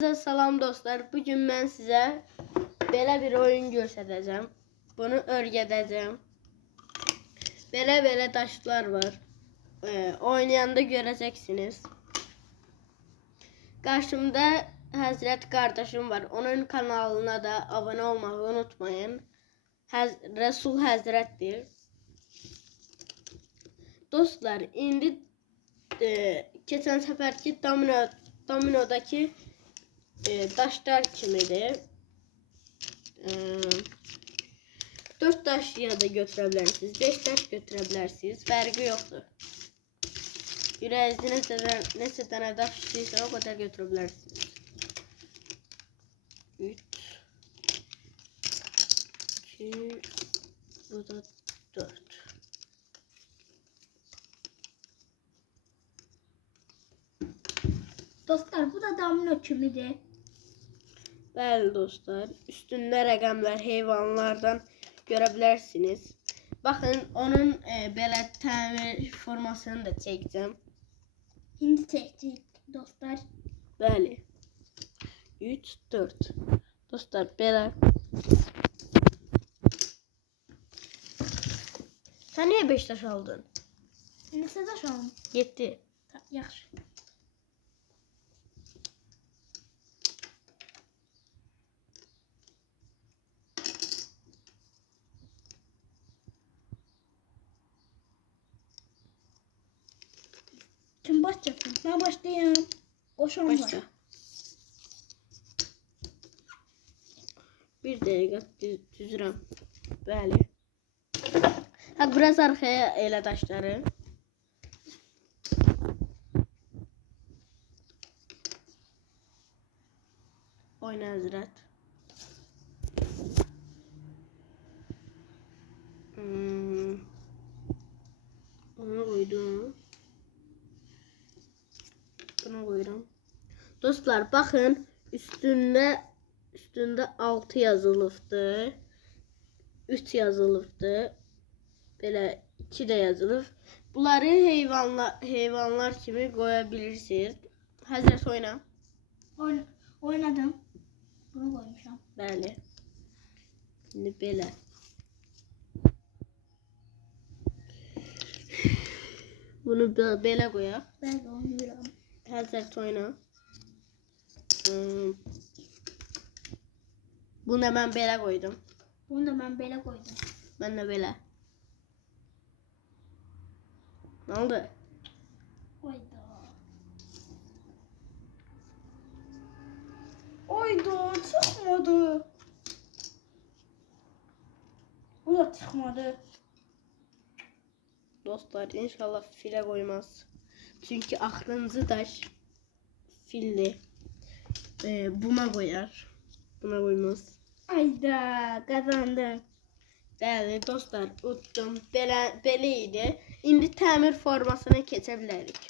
Size salam dostlar. Bugün mən sizə belə bir oyun göstərəcəm. Bunu öyrədəcəm. Belə-belə daşlar var. Ee, oynayanda görəcəksiniz. Qarşımda Həzrət qardaşım var. Onun kanalına da abunə olmağı unutmayın. Həz Resul Həzrətdir. Dostlar, indi e, keçən səfərki domino dominodakı e, daşlar kimidir. E, 4 daş ya da götürə bilərsiniz, 5 daş götürə bilərsiniz. Fərqi yoxdur. Ürəyinizdə nəsə, nəsə dənə daş istəyirsə o qədər götürə bilərsiniz. 3 2 bu da 4 Dostlar bu da domino kimidir. Bəli dostlar, üstündə rəqəmlər heyvanlardan görə bilərsiniz. Baxın, onun e, belə təmir formasını da çəkəcəm. Hindi çektik dostlar. Bəli. 3 4. Dostlar, belə. Sən niyə 5 daş aldın? Size şu an 7. Ta- yaxşı. Başlasın? Ben başlayayım. Var. Başla. Bir dəqiqə düz, düzürəm. Bəli. Ha, biraz arxaya elə daşları. Oyna Həzrət. Hmm. Onu koydum. Bunu koyuram. Dostlar bakın üstünde üstünde 6 yazılıbdı. 3 yazılıbdı. Belə 2 də yazılıb. Bunları heyvanlar heyvanlar kimi qoya bilirsiniz. Həzrət oyna. Oyn oynadım. Bunu koymuşam. Bəli. Şimdi belə. Bunu belə qoyaq. De oynuyorum. Həzrət oyna. Hmm. Bunu da mən belə qoydum. Bunu da ben böyle koydum. Mən də belə. Nə oldu? Oyda. Oyda çıkmadı. Bu da çıkmadı. Dostlar inşallah filə qoymaz. Çünki axırıncı daş filli. Ee, buna qoyar. Buna qoymaz. Ayda kazandım. Bəli dostlar, utdum. Belə belə idi. İndi təmir formasına keçə bilərik.